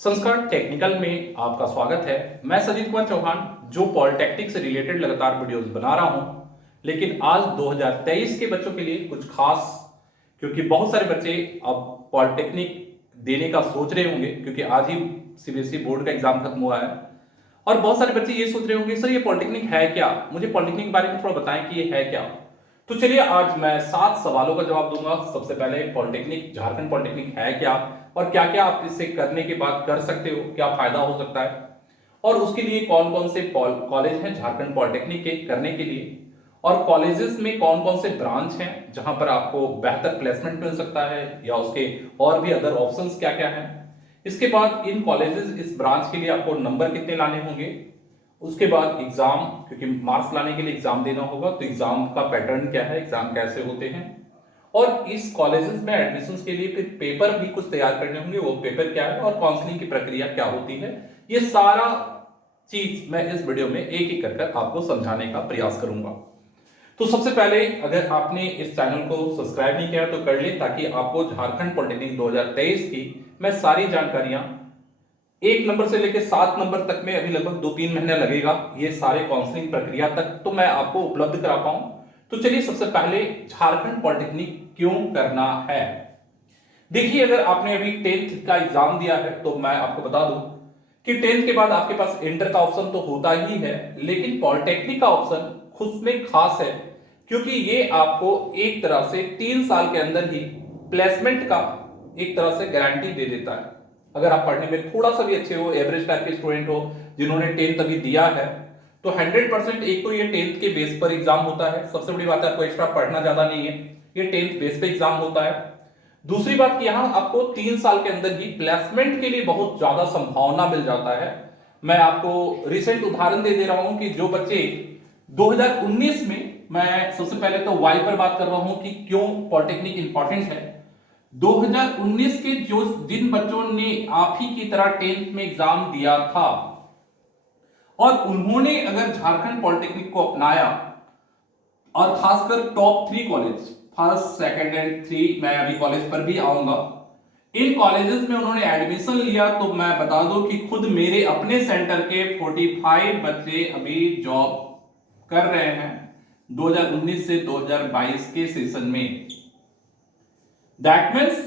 संस्कार टेक्निकल में आपका स्वागत है। मैं सजीत कुमार चौहान जो पॉलिटेक्निक से रिलेटेड लगातार वीडियोस बना रहा हूं, लेकिन आज 2023 के बच्चों के लिए कुछ खास, क्योंकि बहुत सारे बच्चे अब पॉलिटेक्निक देने का सोच रहे होंगे क्योंकि आज ही सीबीएसई बोर्ड का एग्जाम खत्म हुआ है। और बहुत सारे बच्चे ये सोच रहे होंगे सर ये पॉलिटेक्निक है क्या, मुझे पॉलिटेक्निक के बारे में थोड़ा बताएं कि ये है क्या। तो चलिए आज मैं 7 सवालों का जवाब दूंगा। सबसे पहले पॉलिटेक्निक, झारखंड पॉलिटेक्निक है क्या और क्या क्या आप इससे करने के बाद कर सकते हो, क्या फायदा हो सकता है, और उसके लिए कौन कौन से कॉलेज हैं झारखंड पॉलिटेक्निक के करने के लिए, और कॉलेजेस में कौन कौन से ब्रांच हैं जहां पर आपको बेहतर प्लेसमेंट मिल सकता है या उसके और भी अदर ऑप्शंस क्या क्या हैं। इसके बाद इन कॉलेजेस, इस ब्रांच के लिए आपको नंबर कितने लाने होंगे, उसके बाद एग्जाम, क्योंकि मार्क्स लाने के लिए एग्जाम देना होगा, तो एग्जाम का पैटर्न क्या है, एग्जाम कैसे होते हैं, और इस कॉलेजेस में एडमिशंस के लिए फिर पेपर भी कुछ तैयार करने होंगे, वो पेपर क्या है और काउंसलिंग की प्रक्रिया क्या होती है। ये सारा चीज मैं इस वीडियो में एक एक कर आपको समझाने का प्रयास करूंगा। तो सबसे पहले अगर आपने इस चैनल को सब्सक्राइब नहीं किया तो कर ले, ताकि आपको झारखंड पॉलिटेक्निक 2023 की मैं सारी जानकारियां 1 नंबर से लेकर 7 नंबर तक में, अभी लगभग 2-3 महीने लगेगा ये सारे काउंसलिंग प्रक्रिया तक, तो मैं आपको उपलब्ध करा पाऊं। तो चलिए सबसे पहले झारखंड पॉलिटेक्निक क्यों करना है। देखिए, अगर आपने अभी 10th का एग्जाम दिया है तो मैं आपको बता दूं कि 10th के बाद आपके पास इंटर का ऑप्शन तो होता ही है, लेकिन पॉलिटेक्निक का ऑप्शन खुद में खास है, क्योंकि ये आपको एक तरह से 3 साल के अंदर ही प्लेसमेंट का एक तरह से गारंटी दे देता है। अगर आप पढ़ने में थोड़ा सा भी अच्छे हो, एवरेज टाइप के स्टूडेंट हो, जिन्होंने 10th अभी दिया है, तो 100% एक तो ये 10th के बेस पर एग्जाम होता है। सबसे बड़ी बात है, आपको एक्स्ट्रा पढ़ना ज्यादा नहीं है, ये 10th बेस पे एग्जाम होता है। दूसरी बात कि यहां आपको 3 साल के अंदर ही प्लेसमेंट के लिए बहुत ज्यादा संभावना मिल जाता है। मैं आपको रिसेंट उदाहरण दे रहा हूं कि जो बच्चे 2019 में, मैं सबसे पहले तो वाई पर बात कर रहा हूं कि क्यों पॉलिटेक्निक इंपॉर्टेंट है। 2019 के जो जिन बच्चों ने आप ही की तरह 10th में एग्जाम दिया था और उन्होंने अगर झारखंड पॉलिटेक्निक को अपनाया, और खासकर top 3 college, first second and 3, मैं अभी कॉलेज पर भी आऊंगा, इन कॉलेजेस में उन्होंने एडमिशन लिया, तो मैं बता दूं कि खुद मेरे अपने सेंटर के 45 बच्चे अभी जॉब कर रहे हैं 2019 से 2022 के सेशन में। दैट मीन्स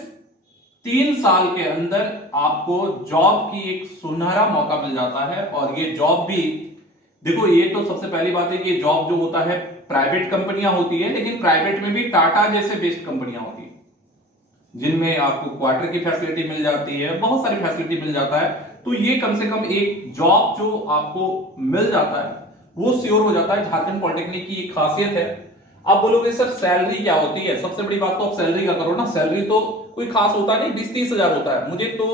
3 साल के अंदर आपको जॉब की एक सुनहरा मौका मिल जाता है। और ये जॉब भी देखो, ये तो सबसे पहली बात है कि जॉब जो होता है प्राइवेट कंपनियां होती है, लेकिन प्राइवेट में भी टाटा जैसे बेस्ट कंपनियां होती है जिनमें आपको क्वार्टर की फैसिलिटी मिल जाती है, बहुत सारी फैसिलिटी मिल जाता है। तो ये कम से कम एक जॉब जो आपको मिल जाता है वो श्योर हो जाता है। झारखंड पॉलिटेक्निक की एक खासियत है। आप बोलोगे सर सैलरी क्या होती है, सबसे बड़ी बात तो आप सैलरी का करो ना। सैलरी तो कोई खास होता नहीं, 20-30 हजार होता है। मुझे तो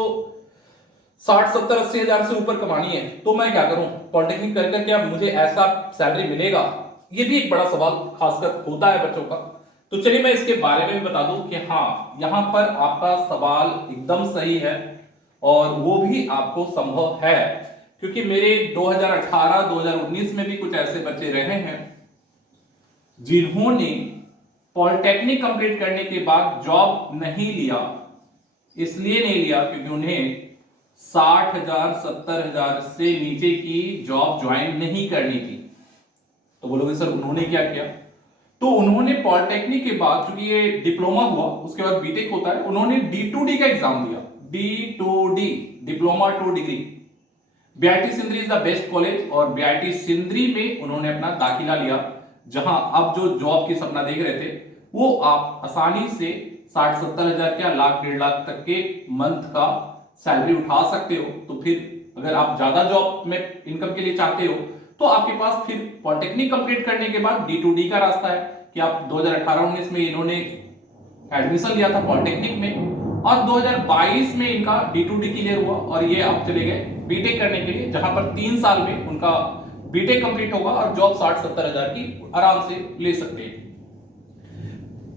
60-70-80 हजार से ऊपर कमानी है, तो मैं क्या करूं, पॉलिटेक्निक करके क्या मुझे ऐसा सैलरी मिलेगा, ये भी एक बड़ा सवाल खासकर होता है बच्चों का। तो चलिए मैं इसके बारे में भी बता दूं कि हाँ, यहां पर आपका सवाल एकदम सही है और वो भी आपको संभव है, क्योंकि मेरे 2018-2019 में भी कुछ ऐसे बच्चे रहे हैं जिन्होंने पॉलिटेक्निक कंप्लीट करने के बाद जॉब नहीं लिया। इसलिए नहीं लिया क्योंकि उन्हें 60,000 70,000 से नीचे की जॉब ज्वाइन नहीं करनी थी। तो बोलोगे सर उन्होंने क्या किया, तो उन्होंने पॉलिटेक्निक के बाद, चूंकि ये डिप्लोमा हुआ उसके बाद बीटेक होता है, उन्होंने D2D का एग्जाम दिया। D2D, diploma two degree. BIT Sindri is the best college, और बीआईटी सिंदरी में उन्होंने अपना दाखिला लिया, जहां अब जो जॉब की सपना देख रहे थे वो आप आसानी से 60-70 हजार क्या, लाख 1.5 लाख तक के मंथ का सैलरी उठा सकते हो। तो फिर अगर आप ज्यादा जॉब में इनकम के लिए चाहते हो तो आपके पास फिर पॉलिटेक्निक कंप्लीट करने के बाद D2D का रास्ता है कि आप 2018-19 में इन्होंने एडमिशन लिया था पॉलिटेक्निक में, और 2022 में इनका D2D क्लियर हुआ और ये अब चले गए बीटेक करने के लिए, जहां पर 3 साल में उनका बीटेक कंप्लीट होगा और जॉब 60-70 हजार की आराम से ले सकते हैं।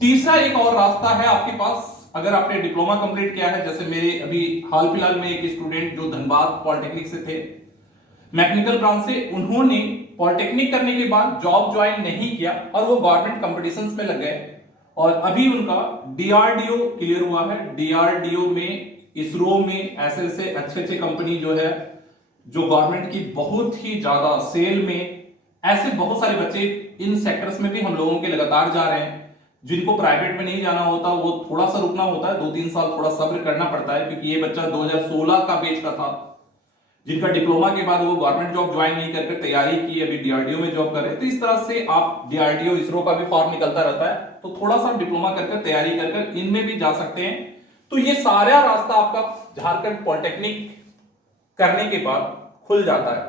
तीसरा एक और रास्ता है आपके पास, अगर आपने डिप्लोमा कंप्लीट किया है, जैसे मेरे अभी हाल फिलहाल में एक स्टूडेंट जो धनबाद पॉलिटेक्निक से थे, मैकेनिकल ब्रांच से, उन्होंने पॉलिटेक्निक करने के बाद जॉब ज्वाइन नहीं किया और वो गवर्नमेंट कॉम्पिटिशन्स में लग गए, और अभी उनका डीआरडीओ क्लियर हुआ है। डीआरडीओ में इसरो में ऐसे ऐसे अच्छे अच्छे कंपनी जो है, जो गवर्नमेंट की बहुत ही ज्यादा सेल में, ऐसे बहुत सारे बच्चे इन सेक्टर्स में भी हम लोगों के लगातार जा रहे हैं। जिनको प्राइवेट में नहीं जाना होता वो थोड़ा सा रुकना होता है, 2-3 साल थोड़ा सब्र करना पड़ता है, क्योंकि ये बच्चा 2016 का बैच का था, जिनका डिप्लोमा के बाद वो गवर्नमेंट जॉब ज्वाइन नहीं करके तैयारी की, अभी डीआरडीओ में जॉब कर रहे हैं। तो इस तरह से आप डीआरडीओ इसरो का भी फॉर्म निकलता रहता है, तो थोड़ा सा डिप्लोमा करके तैयारी कर इनमें भी जा सकते हैं। तो ये सारा रास्ता आपका झारखंड पॉलिटेक्निक करने के बाद खुल जाता है।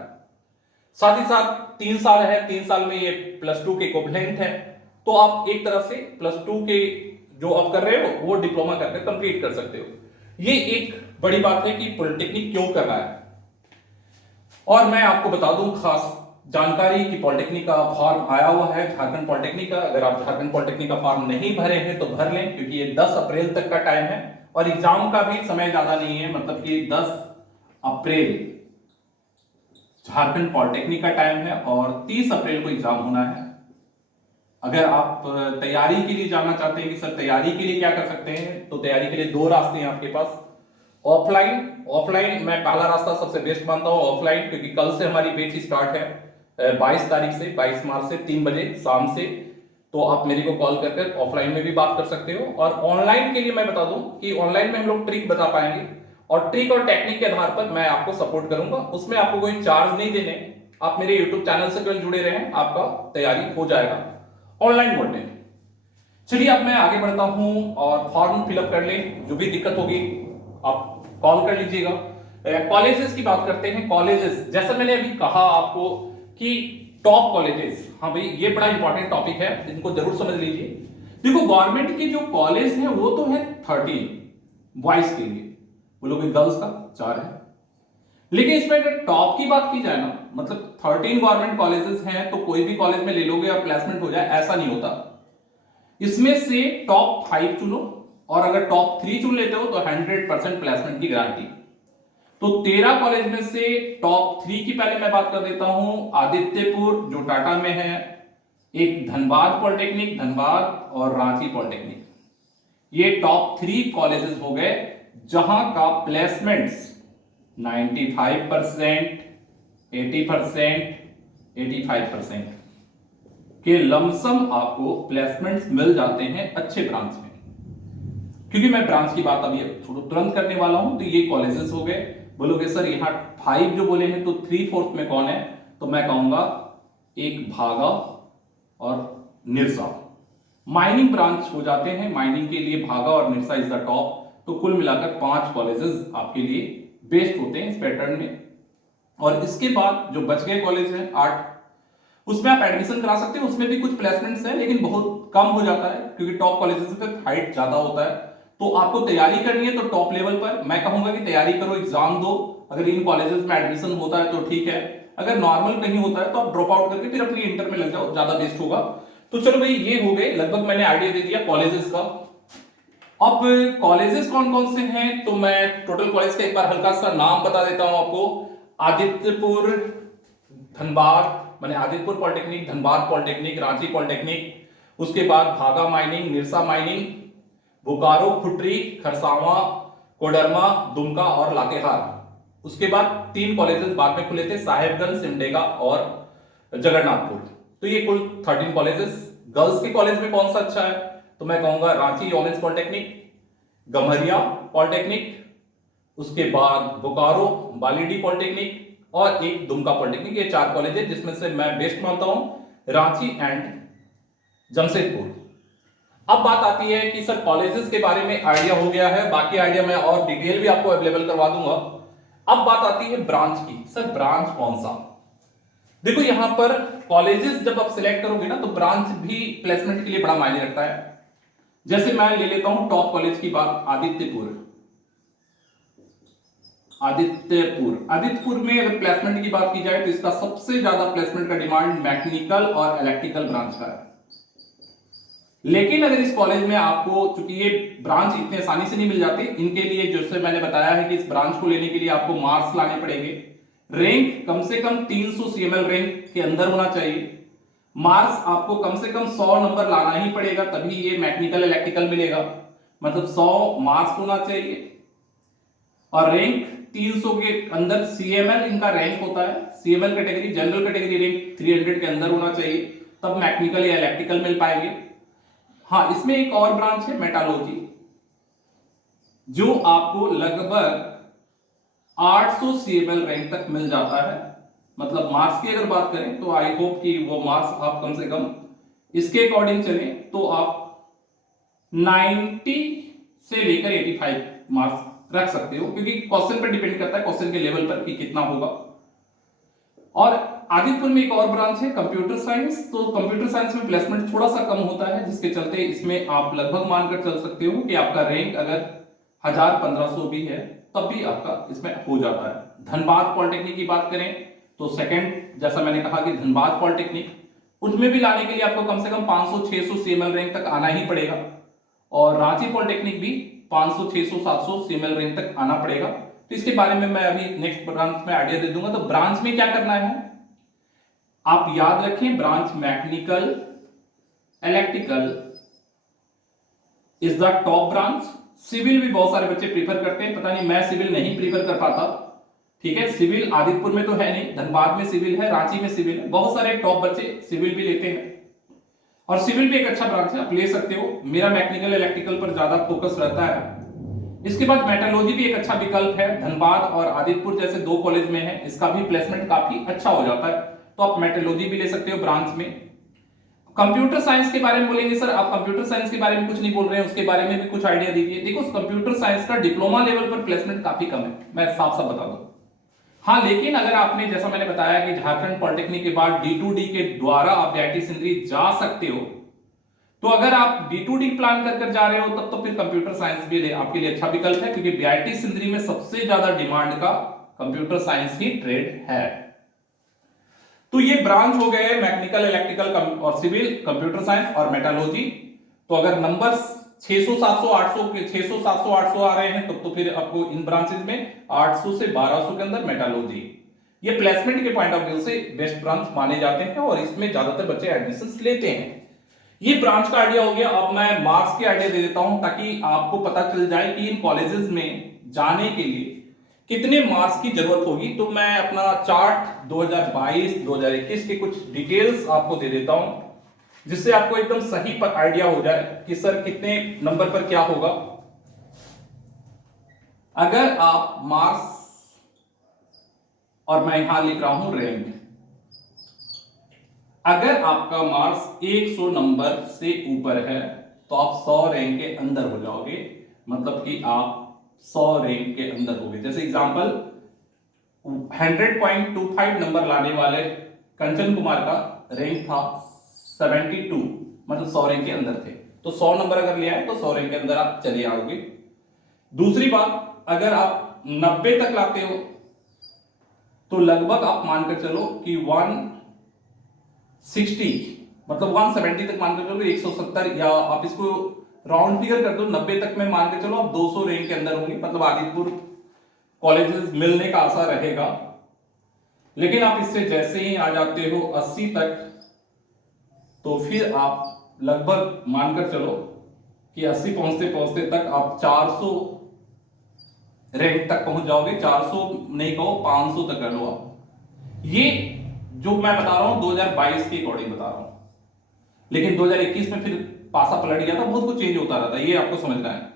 साथ ही साथ 3 साल है, 3 साल में ये +2 के इक्विवेलेंट है, तो आप एक तरह से +2 के जो आप कर रहे हो वो डिप्लोमा करके कंप्लीट कर सकते हो। ये एक बड़ी बात है कि पॉलिटेक्निक क्यों कर रहा है। और मैं आपको बता दूं खास जानकारी कि पॉलिटेक्निक का फॉर्म आया हुआ है झारखंड पॉलिटेक्निक का। अगर आप झारखंड पॉलिटेक्निक का फॉर्म नहीं भरे हैं तो भर लें, क्योंकि ये 10 अप्रैल तक का टाइम है और एग्जाम का भी समय ज्यादा नहीं है, मतलब कि 10 अप्रैल झारखंड पॉलिटेक्निक का टाइम है और 30 अप्रैल को एग्जाम होना है। अगर आप तैयारी के लिए जाना चाहते हैं कि सर तैयारी के लिए क्या कर सकते हैं, तो तैयारी के लिए 2 रास्ते हैं आपके पास। ऑफलाइन मैं पहला रास्ता सबसे बेस्ट मानता हूं, ऑफलाइन, क्योंकि कल से हमारी बैच स्टार्ट है 22 तारीख से, 22 मार्च से 3 बजे शाम से। तो आप मेरे को कॉल कर ऑफलाइन में भी बात कर सकते हो। और ऑनलाइन के लिए मैं बता दूं कि ऑनलाइन में हम लोग ट्रिक बता पाएंगे और ट्रिक और टेक्निक के आधार पर मैं आपको सपोर्ट करूंगा। उसमें आपको कोई चार्ज नहीं देने, आप मेरे यूट्यूब चैनल से केवल जुड़े रहें, आपका तैयारी हो जाएगा ऑनलाइन मोड में। चलिए अब मैं आगे बढ़ता हूं और फॉर्म फिलअप कर लें। जो भी दिक्कत होगी आप कॉल कर लीजिएगा। कॉलेजेस की बात करते हैं। कॉलेजेस, जैसा मैंने अभी कहा आपको कि टॉप कॉलेजेस, हाँ भाई ये बड़ा इंपॉर्टेंट टॉपिक है, इनको जरूर समझ लीजिए। देखो गवर्नमेंट के जो कॉलेज हैं वो तो है 13 बॉयज के लिए, बोलोगे गर्ल्स का 4 है। लेकिन इसमें अगर टॉप की बात की जाए ना, मतलब 13 गवर्नमेंट कॉलेजेस हैं तो कोई भी कॉलेज में ले लोगे और प्लेसमेंट हो जाए, ऐसा नहीं होता। इसमें से टॉप 5 चुनो और अगर टॉप 3 चुन लेते हो तो 100% प्लेसमेंट की गारंटी। तो 13 कॉलेज में से टॉप 3 की पहले मैं बात कर देता हूं। आदित्यपुर जो टाटा में है, एक धनबाद पॉलिटेक्निक धनबाद और रांची पॉलिटेक्निक, ये टॉप 3 कॉलेजेस हो गए जहां का प्लेसमेंट्स 95%, 80%, 85% के लमसम आपको प्लेसमेंट्स मिल जाते हैं अच्छे ब्रांच में। क्योंकि मैं ब्रांच की बात अभी तुरंत करने वाला हूं, तो ये कॉलेजेस हो गए। बोलोगे सर यहाँ 5 जो बोले हैं तो 3/4 में कौन है, तो मैं कहूंगा एक भागा और निरसा। माइनिंग ब्रांच हो जाते हैं, माइनिंग के लिए भागा और निरसा इज द टॉप। तो कुल मिलाकर 5 कॉलेजेस आपके लिए बेस्ट होते हैं इस पैटर्न में। और इसके बाद जो बच गए कॉलेज हैं 8, उसमें आप एडमिशन करा सकते हो। उसमें भी कुछ प्लेसमेंट्स हैं लेकिन बहुत कम हो जाता है, क्योंकि टॉप कॉलेजेस पे हाइट ज्यादा होता है। तो आपको तैयारी करनी है तो टॉप लेवल पर मैं कहूंगा कि तैयारी करो, एग्जाम दो। अगर इन कॉलेजेस में एडमिशन होता है तो ठीक है, अगर नॉर्मल कहीं होता है तो आप ड्रॉप आउट करके फिर अपनी इंटर में लग जाओ, ज्यादा बेस्ट होगा। तो चलो भाई ये हो गए, लगभग मैंने आइडिया दे दिया कॉलेजेस का। अब कॉलेजेस कौन कौन से हैं, तो मैं टोटल कॉलेज का एक बार हल्का सा नाम बता देता हूं आपको। आदित्यपुर धनबाद, माने Adityapur polytechnic, Dhanbad polytechnic, Ranchi polytechnic, उसके बाद भागा माइनिंग, निरसा माइनिंग, बोकारो, खुटरी, खरसावां, कोडरमा, दुमका और लातेहार। उसके बाद 3 कॉलेजेस बाद में खुले थे, साहेबगंज, सिमडेगा और जगन्नाथपुर। तो ये कुल 13 कॉलेजेस। गर्ल्स के कॉलेज में कौन सा अच्छा है, तो मैं कहूंगा Ranchi women's polytechnic, Gamharia polytechnic, उसके बाद बोकारो बालीडी पॉलिटेक्निक और एक दुमका पॉलिटेक्निक। ये 4 कॉलेज है जिसमें से मैं बेस्ट मानता हूं रांची एंड जमशेदपुर। अब बात आती है कि सर कॉलेजेस के बारे में आइडिया हो गया है, बाकी आइडिया मैं और डिटेल भी आपको अवेलेबल करवा दूंगा। अब बात आती है ब्रांच की। सर ब्रांच कौन सा, देखो यहां पर कॉलेजेस जब आप सिलेक्ट करोगे ना तो ब्रांच भी प्लेसमेंट के लिए बड़ा मायने रखता है। जैसे मैं ले लेता हूं टॉप कॉलेज की बात, आदित्यपुर। आदित्यपुर में अगर प्लेसमेंट की बात की जाए तो इसका सबसे ज्यादा प्लेसमेंट का डिमांड मैकेनिकल और इलेक्ट्रिकल ब्रांच का है। लेकिन अगर इस कॉलेज में आपको, चूंकि ये ब्रांच इतने आसानी से नहीं मिल जाती, इनके लिए जैसे मैंने बताया है कि इस ब्रांच को लेने के लिए आपको मार्क्स लाने पड़ेंगे। रैंक कम से कम 300 CML रैंक के अंदर होना चाहिए। मार्क्स आपको कम से कम 100 नंबर लाना ही पड़ेगा, तभी ये मैकेनिकल इलेक्ट्रिकल मिलेगा। मतलब 100 मार्क्स होना चाहिए। और रैंक 300 के अंदर CML इनका रैंक होता है। CML category, general category rank 300 के अंदर होना चाहिए, तब मैकेनिकल या इलेक्ट्रिकल मिल पाएंगे। हाँ, इसमें एक और ब्रांच है मेटालॉजी, जो आपको लगभग 800 CML रैंक तक मिल जाता है। मतलब मार्क्स की अगर बात करें तो आई होप कि वो मार्क्स आप कम से कम इसके अकॉर्डिंग चले तो आप 90 से लेकर 85 मार्क्स रख सकते हो, क्योंकि क्वेश्चन पर डिपेंड करता है, क्वेश्चन के लेवल पर कि कितना होगा। और आदित्यपुर में एक और ब्रांच है कंप्यूटर साइंस। तो कंप्यूटर साइंस में प्लेसमेंट थोड़ा सा कम होता है, जिसके चलते इसमें आप लगभग मानकर चल सकते हो कि आपका रैंक अगर 1000-1500 भी है तब भी आपका इसमें हो जाता है। धनबाद पॉलिटेक्निक की बात करें तो सेकंड, जैसा मैंने कहा कि धनबाद पॉलिटेक्निक, उसमें भी लाने के लिए आपको कम से कम 500-600 CML रैंक तक आना ही पड़ेगा। और रांची पॉलिटेक्निक भी 500, 600, 700 CML रैंक तक आना पड़ेगा। तो इसके बारे में मैं अभी नेक्स्ट ब्रांच में आइडिया दे दूंगा। तो ब्रांच में क्या करना है आप याद रखें, branch mechanical electrical is the top branch. Civil भी बहुत सारे बच्चे प्रीफर करते हैं, पता नहीं मैं सिविल नहीं प्रीफर कर पाता। ठीक है, सिविल आदित्यपुर में तो है नहीं, धनबाद में सिविल है, रांची में सिविल है, बहुत सारे टॉप बच्चे सिविल भी लेते हैं और सिविल भी एक अच्छा ब्रांच है, आप ले सकते हो। मेरा मैकेनिकल इलेक्ट्रिकल पर ज्यादा फोकस रहता है। इसके बाद मेटालॉजी भी एक अच्छा विकल्प है, धनबाद और आदित्यपुर जैसे दो कॉलेज में है, इसका भी प्लेसमेंट काफी अच्छा हो जाता है, तो आप मेटालॉजी भी ले सकते हो ब्रांच में। कंप्यूटर साइंस के बारे में बोलेंगे सर आप कंप्यूटर साइंस के बारे में कुछ नहीं बोल रहे हैं, उसके बारे में भी कुछ आइडिया दीजिए। देखो कंप्यूटर साइंस का डिप्लोमा लेवल पर प्लेसमेंट काफी कम है, मैं साफ साफ बता दूं। हाँ, लेकिन अगर आपने, जैसा मैंने बताया कि झारखंड पॉलिटेक्निक के बाद D2D के द्वारा आप IIT सिंदरी जा सकते हो, तो अगर आप D2D प्लान कर जा रहे हो तब तो फिर कंप्यूटर साइंस भी आपके लिए अच्छा विकल्प है, क्योंकि IIT सिंदरी में सबसे ज्यादा डिमांड का कंप्यूटर साइंस ही ट्रेड है। तो ये ब्रांच हो गए मैकेनिकल इलेक्ट्रिकल और सिविल, कंप्यूटर साइंस और मेटालॉजी। तो अगर नंबर 600 700 800 के 600 700 800 आ रहे हैं तो फिर आपको इन ब्रांचेस में 800 से 1200 के अंदर मेटालॉजी, ये प्लेसमेंट के पॉइंट ऑफ व्यू से बेस्ट ब्रांच माने जाते हैं और इसमें ज्यादातर बच्चे एडमिशन लेते हैं। ये ब्रांच का आइडिया हो गया। अब मैं मार्क्स के आइडिया दे देता हूं ताकि आपको पता चल जाए कि इन कॉलेजेस में जाने के लिए कितने मार्क्स की जरूरत होगी। तो मैं अपना चार्ट 2022-2021 के कुछ डिटेल्स आपको दे देता हूं, जिससे आपको एकदम सही पर आइडिया हो जाए कि सर कितने नंबर पर क्या होगा। अगर आप मार्क्स, और मैं यहां लिख रहा हूं रैंक, अगर आपका मार्क्स 100 नंबर से ऊपर है तो आप 100 रैंक के अंदर हो जाओगे, मतलब कि आप 100 रैंक के अंदर होगे। जैसे एग्जांपल 100.25 नंबर लाने वाले कंचन कुमार का रैंक था 72, मतलब 100 रैंक के अंदर थे। तो 100 नंबर अगर ले आए तो 100 रैंक के अंदर आप चले आओगे। दूसरी बात, अगर आप 90 तक लाते हो तो लगभग आप मानकर चलो कि 160, मतलब 170 तक मानकर चलो, 170, या आप इसको राउंड फिगर कर दो 90 तक में मान के चलो आप 200 रैंक के अंदर होंगे, मतलब आदित्यपुर कॉलेजेस मिलने का आशा रहेगा। लेकिन आप इससे जैसे ही आ जाते हो 80 तक तो फिर आप लगभग मानकर चलो कि 80 पहुंचते पहुंचते तक आप 400 रैंक तक पहुंच जाओगे। 400 नहीं कहो 500 तक कर लो आप। ये जो मैं बता रहा हूं 2022 के अकॉर्डिंग बता रहा हूं, लेकिन 2021 में फिर पासा पलट गया था, बहुत कुछ चेंज होता रहता है, ये आपको समझना है।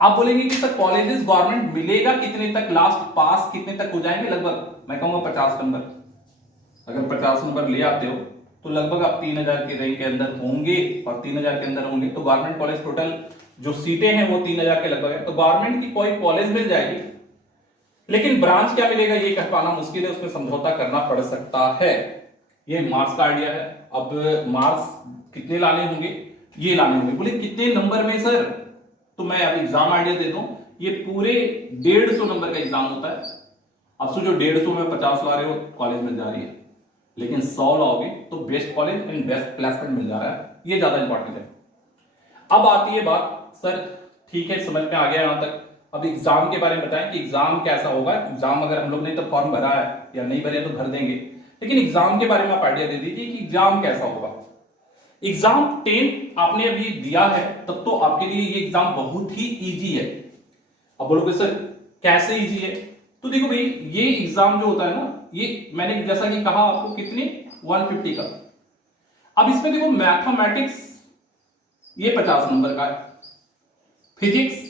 आप बोलेंगे कि सर कॉलेजेस गवर्नमेंट मिलेगा कितने तक, लास्ट पास कितने तक हो जाएंगे? लगभग मैं कहूंगा 50 नंबर। अगर 50 नंबर ले आते हो तो लगभग आप 3000 के रैंक के अंदर होंगे, और 3000 के अंदर होंगे तो गवर्नमेंट कॉलेज टोटल जो सीटें हैं वो 3000 के लगभग है, तो गवर्नमेंट की कोई कॉलेज मिल जाएगी। लेकिन ब्रांच क्या मिलेगा ये कह पाना मुश्किल है, उसमें समझौता करना पड़ सकता है। ये मार्क्स का आइडिया है। अब मार्क्स कितने लाने होंगे, ये लाने होंगे। बोले कितने नंबर में सर, तो मैं अब एग्जाम आइडिया दे दूं। ये पूरे 150 नंबर का एग्जाम होता है। अब सोचो 150 में 50 ला रहे हो, कॉलेज मिल जा रही है, लेकिन 100 लाओगे तो best college and best placement मिल जा रहा है, ये ज्यादा इंपॉर्टेंट है। अब आती है बात, सर ठीक है समझ में आ गया यहां तक, अब एग्जाम के बारे में बताएं कि एग्जाम कैसा होगा। एग्जाम अगर हम लोग ने तो फॉर्म भरा है या नहीं भरे तो भर देंगे, लेकिन एग्जाम के बारे में आप आइडिया दे दीजिए कि एग्जाम कैसा होगा। एग्जाम 10 आपने अभी दिया है तब तो आपके लिए ये एग्जाम बहुत ही इजी है। अब बोलोगे सर कैसे इजी है? तो देखो भाई, ये एग्जाम जो होता है ना, ये मैंने जैसा कि कहा आपको कितने 150 का। अब इसमें देखो मैथमेटिक्स ये 50 नंबर का है, फिजिक्स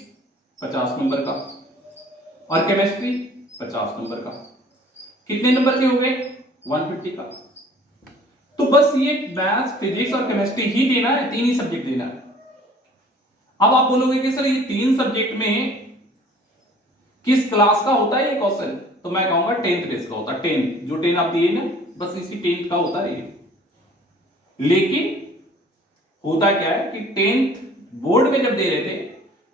50 नंबर का, और केमिस्ट्री 50 नंबर का। कितने नंबर के हो गए? 150 का। तो बस ये मैथ्स, फिजिक्स और केमिस्ट्री ही देना है, तीन ही सब्जेक्ट देना है। अब आप बोलोगे कि सर ये तीन सब्जेक्ट में किस क्लास का होता है ये क्वेश्चन? तो मैं कहूंगा 10th बेस का होता है। 10 जो 10 आप दिए ना, बस इसी 10th का होता है ये। लेकिन होता क्या है कि 10th बोर्ड में जब दे रहे थे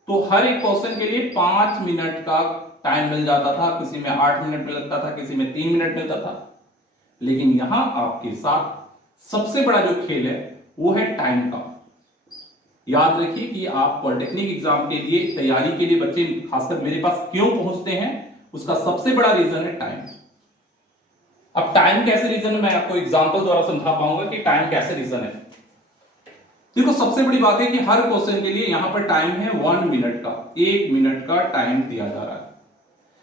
तो हर एक क्वेश्चन के लिए 5 मिनट का टाइम मिल जाता था, किसी में 8 मिनट में लगता था, किसी में 3 मिनट मिलता था। लेकिन यहां आपके साथ सबसे बड़ा जो खेल है वो है टाइम का। याद रखिए कि आप पॉलिटेक्निक एग्जाम के लिए तैयारी के लिए बच्चे खासकर मेरे पास क्यों पहुंचते हैं, उसका सबसे बड़ा रीजन है टाइम। अब टाइम कैसे रीजन है, मैं आपको एग्जांपल द्वारा समझा पाऊंगा कि टाइम कैसे रीजन है। देखो सबसे बड़ी बात है कि हर क्वेश्चन के लिए यहां पर टाइम है 1 मिनट का, 1 मिनट का टाइम दिया जा रहा है।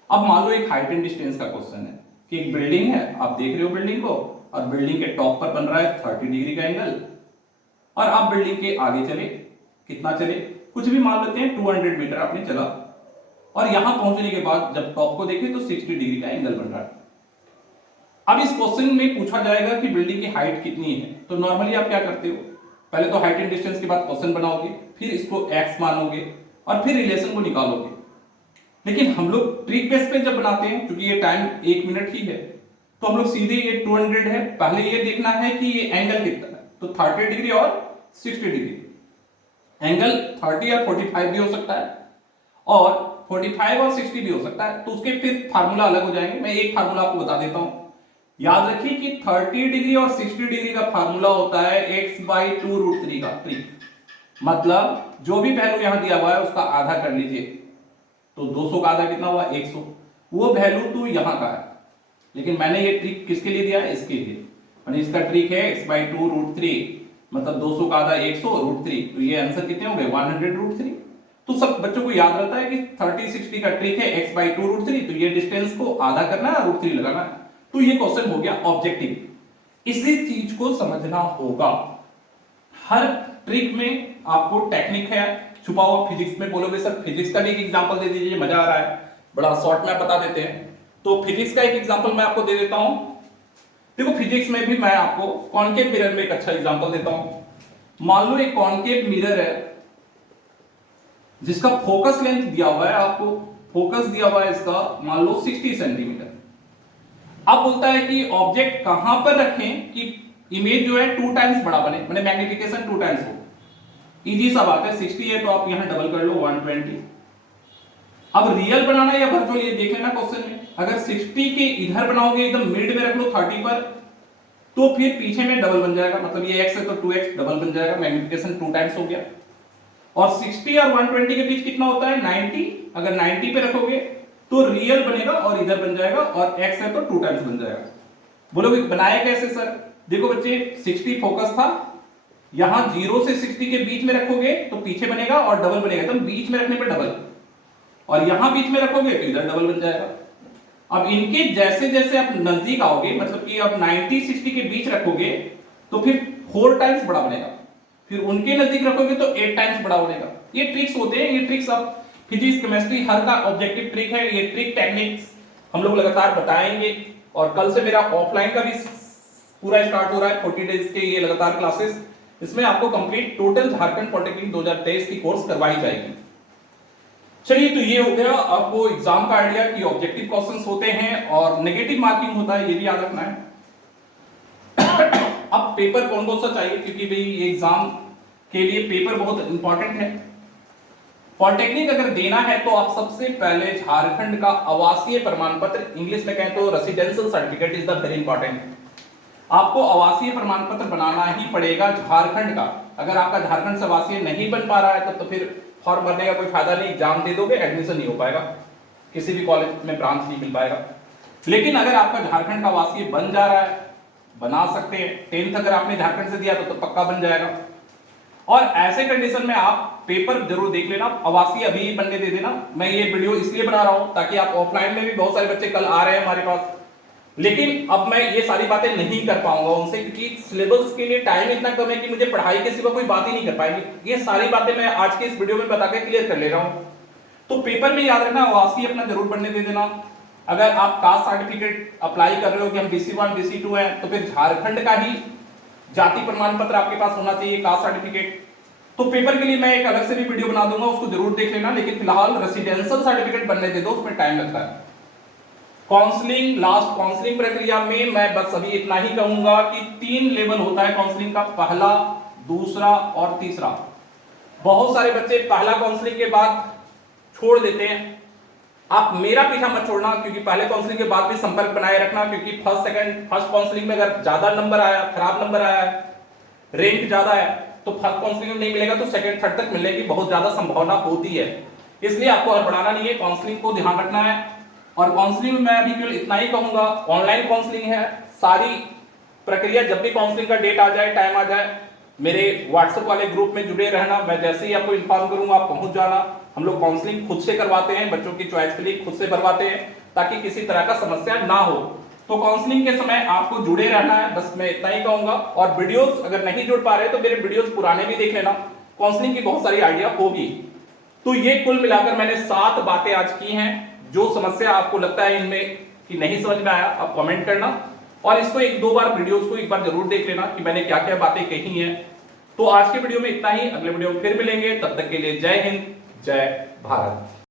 अब मान लो एक हाइट एंड डिस्टेंस का क्वेश्चन है कि एक बिल्डिंग है, आप देख रहे हो बिल्डिंग को, और बिल्डिंग के टॉप पर बन रहा है 30 डिग्री का एंगल, और आप बिल्डिंग के आगे चले, कितना चले, कुछ भी मान लेते हैं 200 मीटर आपने चला, और यहां पहुंचने के बाद जब टॉप को देखें तो 60 डिग्री का एंगल बन रहा है। अब इस क्वेश्चन में पूछा जाएगा कि बिल्डिंग की हाइट कितनी है, तो नॉर्मली आप क्या करते हो, पहले तो हाइट एंड डिस्टेंस के बाद क्वेश्चन बनाओगे, फिर इसको x मानोगे और फिर रिलेशन को निकालोगे। लेकिन हम लोग ट्रिक बेस पे जब बनाते हैं, क्योंकि ये टाइम 1 मिनट ही है, तो हम लोग सीधे ये 200 है, पहले ये देखना है कि ये एंगल कितना है, तो 30 डिग्री और 60 डिग्री। एंगल 30 और 45 भी हो सकता है, और 45 और 60 भी हो सकता है, तो उसके फिर फार्मूला अलग हो जाएंगे। मैं एक फार्मूला आपको बता देता हूं। याद रखिए कि 30 डिग्री और 60 डिग्री का फार्मूला होता है x/2√3 का ट्रिक। मतलब जो भी वैल्यू यहां दिया हुआ है उसका आधा कर लीजिए, तो 200 का आधा कितना हुआ? 100। वो वैल्यू तो यहां का है, लेकिन मैंने ये ट्रिक किसके लिए दिया है? इसके लिए। यानी इसका ट्रिक है x/2√3, मतलब 200 का आधा 100√3, तो ये आंसर कितने हो गए? 100√3। तो सब बच्चों को याद रहता है कि 30-60 का ट्रिक है x/2√3, तो ये डिस्टेंस को आधा करना है, √3 लगाना है। तो ये क्वेश्चन हो गया ऑब्जेक्टिव। इसी चीज को समझना होगा। हर ट्रिक में आपको टेक्निक है छुपा हुआ। फिजिक्स में बोलोगे सर फिजिक्स का भी एक एग्जांपल दे दीजिए, मजा आ रहा है, बड़ा शॉर्ट में बता देते हैं। तो फिजिक्स का एक एग्जांपल मैं आपको दे देता हूं। देखो फिजिक्स में भी मैं आपको कॉनकेव मिरर में एक अच्छा एग्जांपल देता हूं। मान लो एक कॉनकेव मिरर है जिसका फोकस लेंथ दिया हुआ है, आपको फोकस दिया हुआ है इसका मान लो 60 सेंटीमीटर। अब बोलता है कि ऑब्जेक्ट कहां पर रखें कि इमेज जो है 2 टाइम्स बड़ा बने, माने मैग्निफिकेशन 2 टाइम्स हो। इजी सा बात है, 60 है तो आप यहां डबल कर लो 120। अब रियल बनाना है या वर्चुअल, ये देख लेना क्वेश्चन में। अगर 60 के इधर बनाओगे एकदम मिड में रख लो 30 पर, तो फिर पीछे में डबल बन जाएगा, मतलब ये x है तो 2x डबल बन जाएगा, मैग्निफिकेशन 2 टाइम्स हो गया। और 60 और 120 के बीच कितना होता है? 90। अगर 90 पे रखोगे तो रियल बनेगा और इधर बन जाएगा, और x है तो 2 टाइम्स बन जाएगा। बोलोगे बनाया कैसे सर? देखो बच्चे 60 फोकस था, यहां 0 से 60 के बीच में रखोगे तो पीछे बनेगा और डबल बनेगा, एकदम बीच में रखने पर डबल, और यहां बीच में रखोगे तो इधर डबल बन जाएगा। अब इनके जैसे जैसे आप नजदीक आओगे, मतलब कि आप 90-60 के बीच रखोगे तो फिर 4 टाइम्स बड़ा बनेगा, फिर उनके नजदीक रखोगे तो 8 टाइम्स बड़ा बनेगा। ये ट्रिक्स होते हैं, ये ट्रिक्स आप फिजिक्स केमिस्ट्री हर का ऑब्जेक्टिव ट्रिक है। ये ट्रिक टेक्निक्स हम लोग लगातार बताएंगे, और कल से मेरा ऑफलाइन का भी पूरा स्टार्ट हो रहा है 40 डेज के ये लगातार क्लासेस। इसमें आपको कंप्लीट टोटल झारखंड पॉलिटेक्निक 2023 की कोर्स करवाई जाएगी। चलिए, तो ये हो गया आपको एग्जाम का आइडिया कि ऑब्जेक्टिव क्वेश्चंस होते हैं और नेगेटिव मार्किंग होता है, ये भी याद रखना है। अब पेपर कौन कौन सा चाहिए, क्योंकि भाई ये एग्जाम के लिए पेपर बहुत इंपॉर्टेंट है। पॉलिटेक्निक अगर देना है तो आप सबसे पहले झारखंड का आवासीय प्रमाण पत्र, इंग्लिश में कहें तो residential certificate is the very important. आपको आवासीय प्रमाण पत्र बनाना ही पड़ेगा झारखंड का। अगर आपका झारखंड से आवासीय नहीं बन पा रहा है तो फिर फॉर्म भरने का कोई फायदा नहीं, एग्जाम दे दोगे एडमिशन नहीं हो पाएगा, किसी भी कॉलेज में ब्रांच नहीं मिल पाएगा। लेकिन अगर आपका झारखंड का आवासीय बन जा रहा है, बना सकते हैं, 10th अगर आपने झारखंड से दिया तो पक्का बन जाएगा। और ऐसे कंडीशन में आप पेपर जरूर देख लेना, आवासीय अभी बनने दे देना। मैं ये वीडियो इसलिए बना रहा हूं ताकि आप ऑफलाइन में भी, बहुत सारे बच्चे कल आ रहे हैं हमारे पास, लेकिन अब मैं ये सारी बातें नहीं कर पाऊंगा उनसे, क्योंकि सिलेबस के लिए टाइम इतना कम है कि मुझे पढ़ाई के सिवा कोई बात ही नहीं कर पाएंगे। ये सारी बातें मैं आज के इस वीडियो में बता के क्लियर कर ले रहा हूं। तो पेपर में याद रखना, आवासीय अपना जरूर बनने दे देना। अगर आप कास्ट सर्टिफिकेट अप्लाई कर रहे हो कि हम BC1 BC2 हैं, तो फिर झारखंड का ही जाति प्रमाण पत्र आपके पास होना चाहिए, कास्ट सर्टिफिकेट। तो पेपर के लिए मैं एक अलग से भी वीडियो बना दूंगा, उसको जरूर देख लेना। लेकिन फिलहाल रेसिडेंशियल सर्टिफिकेट बनने दे दो, उसमें टाइम लगता है। काउंसलिंग, लास्ट काउंसलिंग प्रक्रिया में मैं बस अभी इतना ही कहूंगा कि 3 लेवल होता है काउंसलिंग का, पहला, दूसरा और तीसरा। बहुत सारे बच्चे पहला काउंसलिंग के बाद छोड़ देते हैं। आप मेरा पीछा मत छोड़ना, क्योंकि पहले काउंसलिंग के बाद भी संपर्क बनाए रखना, क्योंकि फर्स्ट काउंसलिंग में अगर ज्यादा नंबर आया, खराब नंबर आया है, रैंक ज्यादा है, तो फर्स्ट काउंसलिंग में नहीं मिलेगा तो सेकंड थर्ड तक मिलने की बहुत ज्यादा संभावना होती है। इसलिए आपको हड़बड़ाना नहीं है, काउंसलिंग को ध्यान रखना है। और काउंसलिंग में मैं अभी केवल इतना ही कहूंगा, ऑनलाइन काउंसलिंग है, सारी प्रक्रिया जब भी काउंसलिंग का डेट आ जाए, टाइम आ जाए, मेरे व्हाट्सएप वाले ग्रुप में जुड़े रहना। मैं जैसे ही आपको इन्फॉर्म करूंगा आप पहुंच जाना। हम लोग काउंसलिंग खुद से करवाते हैं, बच्चों की चॉइस के लिए खुद से भरवाते हैं, ताकि किसी तरह का समस्या ना हो। तो काउंसलिंग के समय आपको जुड़े रहना है, बस मैं इतना ही कहूंगा। और वीडियोस अगर नहीं जुड़ पा रहे तो मेरे वीडियोस पुराने भी देख लेना, काउंसलिंग की बहुत सारी आइडिया होगी। तो ये कुल मिलाकर मैंने 7 बातें आज की हैं। जो समस्या आपको लगता है इनमें कि नहीं समझ में आया, आप कमेंट करना, और इसको 1-2 बार वीडियोस को एक बार जरूर देख लेना कि मैंने क्या क्या बातें कही हैं। तो आज के वीडियो में इतना ही, अगले वीडियो में फिर मिलेंगे, तब तक के लिए जय हिंद, जय भारत।